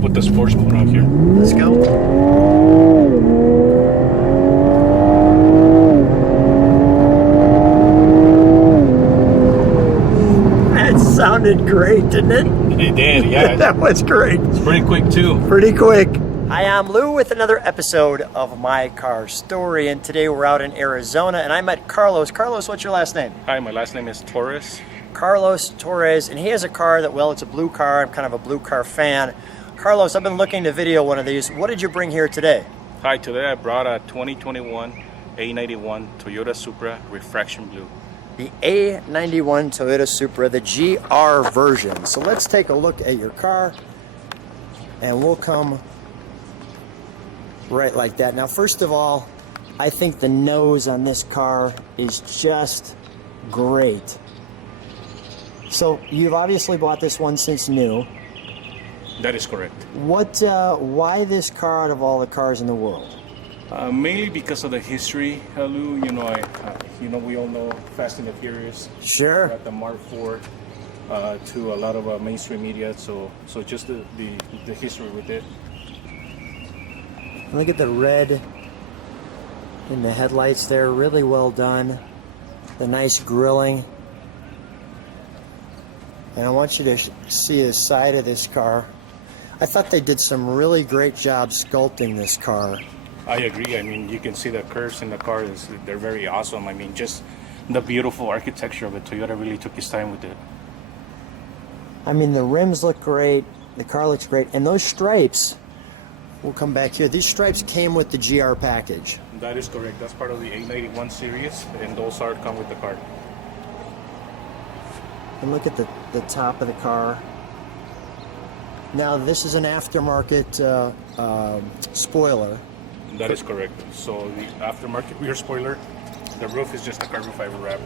put the sports mode on here. Let's go. That sounded great, didn't it? It did, yeah. That was great. It's pretty quick too. Pretty quick. Hi, I'm Lou with another episode of My Car Story, and today we're out in Arizona, and I met Carlos. Carlos, what's your last name? Hi, my last name is Torres. Carlos Torres, and he has a car that, well, it's a blue car. I'm kind of a blue car fan. Carlos, I've been looking to video one of these. What did you bring here today? Hi, today I brought a 2021 A91 Toyota Supra Refraction Blue. The A91 Toyota Supra, the GR version. So let's take a look at your car, and we'll come right like that. Now, first of all, I think the nose on this car is just great. So you've obviously bought this one since new. That is correct. Why this car out of all the cars in the world? Mainly because of the history, Lou. We all know Fast and the Furious. Sure. Got the Mark IV to a lot of mainstream media. So just the history with it. Look at the red in the headlights there. Really well done. The nice grilling. And I want you to see the side of this car. I thought they did some really great job sculpting this car. I agree. I mean, you can see the curves in the car. They're very awesome. I mean, just the beautiful architecture of it. Toyota really took his time with it. I mean, the rims look great. The car looks great. And those stripes, we'll come back here. These stripes came with the GR package. That is correct. That's part of the A91 series, and those come with the car. And look at the top of the car. Now, this is an aftermarket spoiler. That is correct. So the aftermarket rear spoiler, the roof is just a carbon fiber wrap.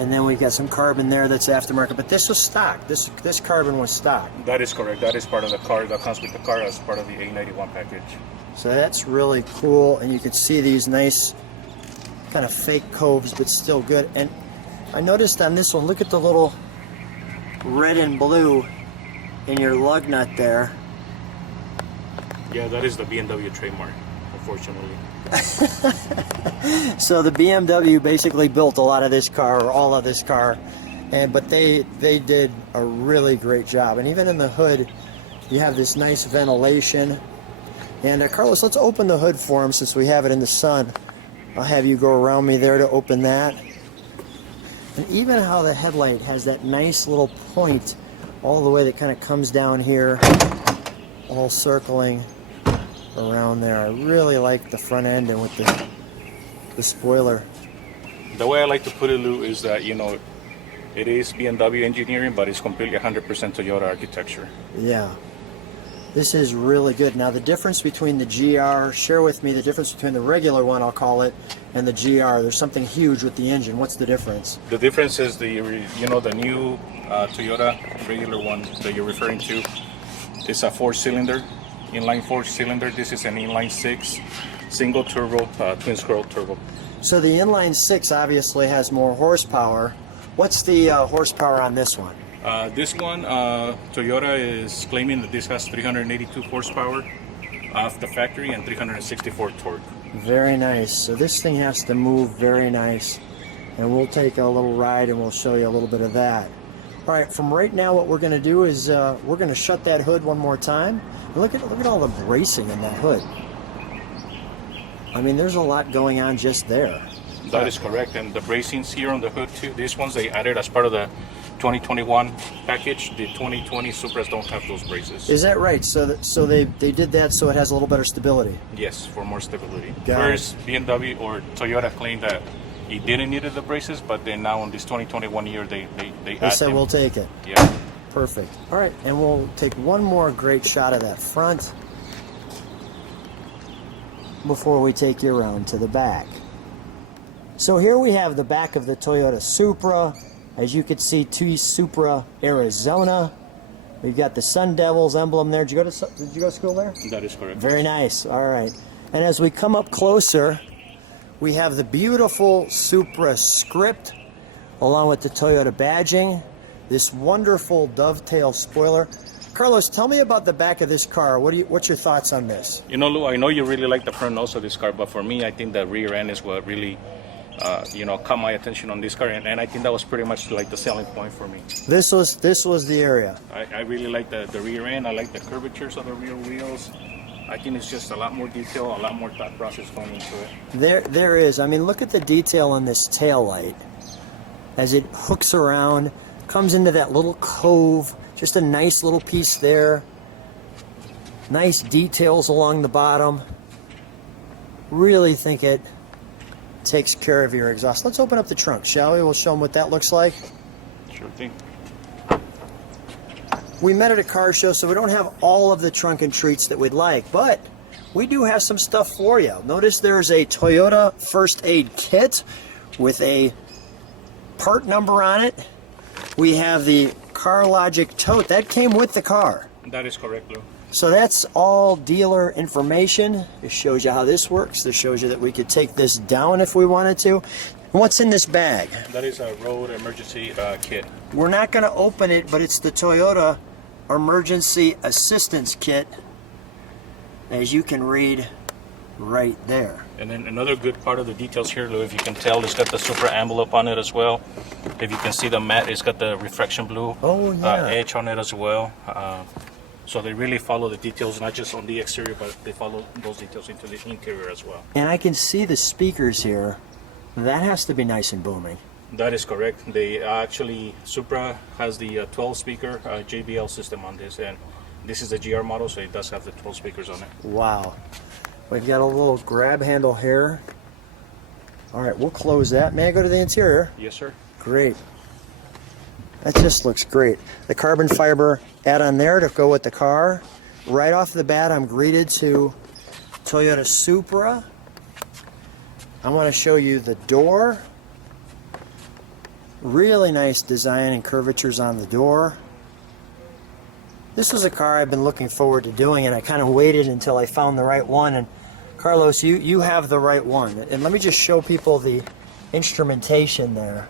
And then we've got some carbon there that's aftermarket, but this was stock. This carbon was stock. That is correct. That is part of the car. That comes with the car as part of the A91 package. So that's really cool, and you can see these nice kind of fake coves, but still good. And I noticed on this one, look at the little red and blue in your lug nut there. Yeah, that is the BMW trademark, unfortunately. So the BMW basically built a lot of this car, or all of this car, but they did a really great job. And even in the hood, you have this nice ventilation. And Carlos, let's open the hood for him since we have it in the sun. I'll have you go around me there to open that. And even how the headlight has that nice little point all the way that kind of comes down here, all circling around there. I really like the front end and with the spoiler. The way I like to put it, Lou, is that, it is BMW engineering, but it's completely 100% Toyota architecture. Yeah. This is really good. Now, the difference between the GR, share with me the difference between the regular one, I'll call it, and the GR. There's something huge with the engine. What's the difference? The difference is the new Toyota regular one that you're referring to is a 4-cylinder, inline 4-cylinder. This is an inline 6, single turbo, twin scroll turbo. So the inline 6 obviously has more horsepower. What's the horsepower on this one? This one, Toyota is claiming that this has 382 horsepower off the factory and 364 torque. Very nice. So this thing has to move very nice. And we'll take a little ride and we'll show you a little bit of that. All right, from right now what we're going to do is we're going to shut that hood one more time. And look at all the bracing in that hood. I mean, there's a lot going on just there. That is correct. And the bracings here on the hood too, these ones they added as part of the 2021 package. The 2020 Supras don't have those braces. Is that right? So they did that so it has a little better stability. Yes, for more stability. Got First, BMW or Toyota claimed that it didn't need the braces, but then now in this 2021 year they said we'll take it. Yeah. Perfect. All right, and we'll take one more great shot of that front before we take you around to the back. So here we have the back of the Toyota Supra. As you can see, to Supra, Arizona. We've got the Sun Devils emblem there. Did you go to school there? That is correct. Very nice. All right. And as we come up closer, we have the beautiful Supra script along with the Toyota badging. This wonderful dovetail spoiler. Carlos, tell me about the back of this car. What's your thoughts on this? You know, Lou, I know you really like the front nose of this car, but for me, I think the rear end is what really, caught my attention on this car, and I think that was pretty much like the selling point for me. This was the area. I really like the rear end. I like the curvatures of the rear wheels. I think it's just a lot more detail, a lot more thought process going into it. There is. I mean, look at the detail on this tail light as it hooks around, comes into that little cove. Just a nice little piece there. Nice details along the bottom. Really think it takes care of your exhaust. Let's open up the trunk, shall we? We'll show them what that looks like. Sure thing. We met at a car show, so we don't have all of the trunk and treats that we'd like, but we do have some stuff for you. Notice there's a Toyota first aid kit with a part number on it. We have the CarLogic tote. That came with the car. That is correct, Lou. So that's all dealer information. It shows you how this works. This shows you that we could take this down if we wanted to. And what's in this bag? That is a road emergency kit. We're not going to open it, but it's the Toyota Emergency Assistance Kit, as you can read right there. And then another good part of the details here, Lou, if you can tell, it's got the Supra envelope on it as well. If you can see the matte, it's got the Refraction Blue edge on it as well. So they really follow the details, not just on the exterior, but they follow those details into the interior as well. And I can see the speakers here. That has to be nice and booming. That is correct. They actually, Supra has the 12-speaker JBL system on this, and this is the GR model, so it does have the 12 speakers on it. Wow. We've got a little grab handle here. All right, we'll close that. May I go to the interior? Yes, sir. Great. That just looks great. The carbon fiber add-on there to go with the car. Right off the bat, I'm greeted to Toyota Supra. I want to show you the door. Really nice design and curvatures on the door. This was a car I've been looking forward to doing, and I kind of waited until I found the right one. And Carlos, you have the right one. And let me just show people the instrumentation there.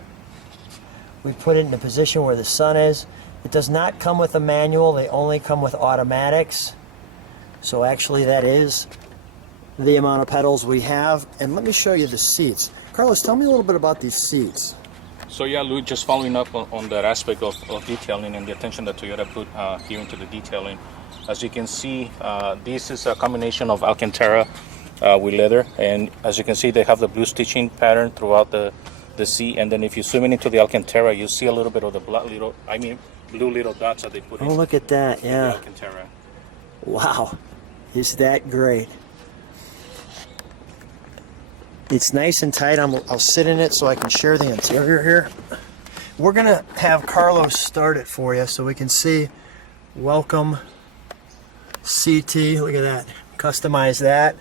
We put it in a position where the sun is. It does not come with a manual. They only come with automatics. So actually that is the amount of pedals we have. And let me show you the seats. Carlos, tell me a little bit about these seats. So yeah, Lou, just following up on that aspect of detailing and the attention that Toyota put here into the detailing. As you can see, this is a combination of Alcantara with leather, and as you can see, they have the blue stitching pattern throughout the seat. And then if you zoom in into the Alcantara, you see a little bit of the blue little dots that they put in. Oh, look at that! Yeah. Alcantara. Wow, is that great? It's nice and tight. I'll sit in it so I can share the interior here. We're gonna have Carlos start it for you so we can see. Welcome CT. Look at that. Customize that.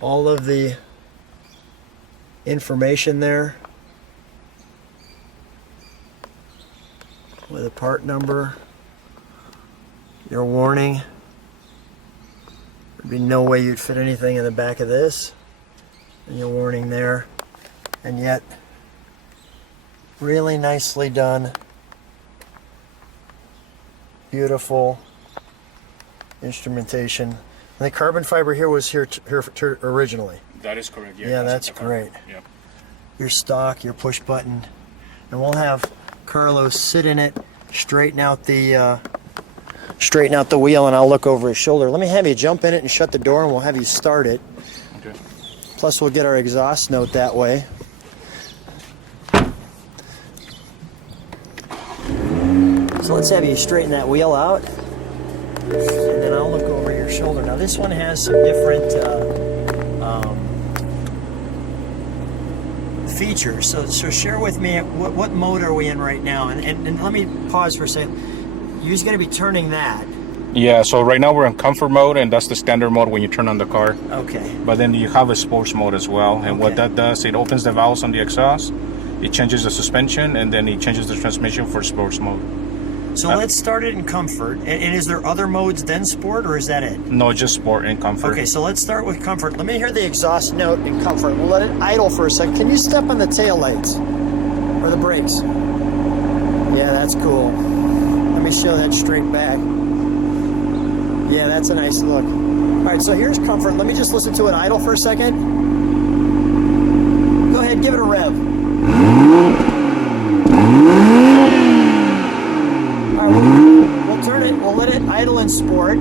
All of the information there with a part number. Your warning. There'd be no way you'd fit anything in the back of this. And your warning there, and yet really nicely done. Beautiful instrumentation. And the carbon fiber here was here originally. That is correct. Yeah, that's great. Yeah. Your stock, your push button, and we'll have Carlos sit in it, straighten out the wheel, and I'll look over his shoulder. Let me have you jump in it and shut the door, and we'll have you start it. Okay. Plus we'll get our exhaust note that way. So let's have you straighten that wheel out, and then I'll look over your shoulder. Now this one has some different features. So share with me what mode are we in right now? And let me pause for a second. You're going to be turning that. Yeah, so right now we're in comfort mode, and that's the standard mode when you turn on the car. Okay. But then you have a sports mode as well, and what that does, it opens the valves on the exhaust, it changes the suspension, and then it changes the transmission for sports mode. So let's start it in comfort. And is there other modes than sport, or is that it? No, just sport and comfort. Okay, so let's start with comfort. Let me hear the exhaust note in comfort. We'll let it idle for a second. Can you step on the tail lights or the brakes? Yeah, that's cool. Let me show that straight back. Yeah, that's a nice look. All right, so here's comfort. Let me just listen to it idle for a second. Go ahead, give it a rev. All right, we'll turn it. We'll let it idle in sport.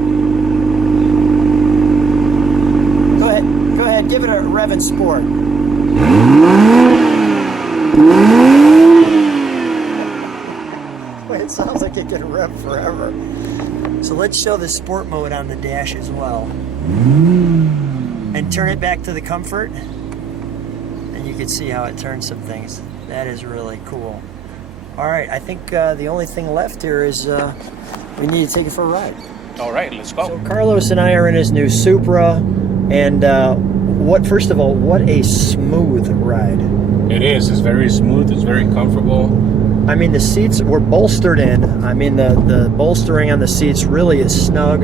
Go ahead, give it a rev in sport. It sounds like it can rev forever. So let's show the sport mode on the dash as well. And turn it back to the comfort. And you can see how it turns some things. That is really cool. All right, I think the only thing left here is we need to take it for a ride. All right, let's go. So Carlos and I are in his new Supra. And first of all, what a smooth ride. It is. It's very smooth. It's very comfortable. I mean, the seats were bolstered in. I mean, the bolstering on the seats really is snug.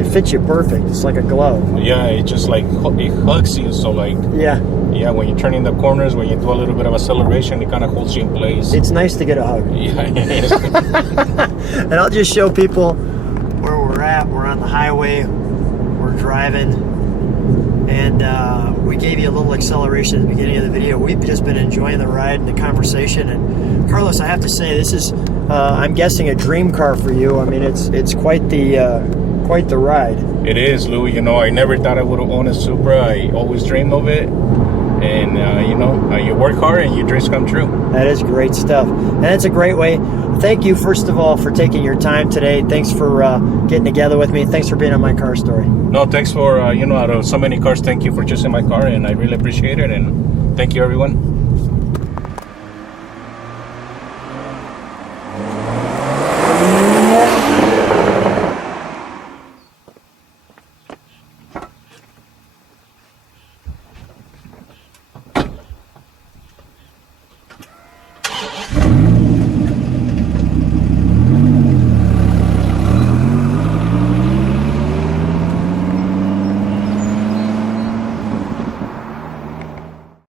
It fits you perfect. It's like a glove. Yeah, it just like it hugs you. So like yeah, when you turn in the corners, when you do a little bit of acceleration, it kind of holds you in place. It's nice to get a hug. Yeah, it is. And I'll just show people where we're at. We're on the highway. We're driving. And we gave you a little acceleration at the beginning of the video. We've just been enjoying the ride and the conversation. And Carlos, I have to say, this is, I'm guessing, a dream car for you. I mean, it's quite the ride. It is, Lou. You know, I never thought I would have owned a Supra. I always dreamed of it. And, you know, you work hard and your dreams come true. That is great stuff. And it's a great way. Thank you, first of all, for taking your time today. Thanks for getting together with me. Thanks for being on My Car Story. No, thanks for, you know, out of so many cars, thank you for choosing my car. And I really appreciate it. And thank you, everyone.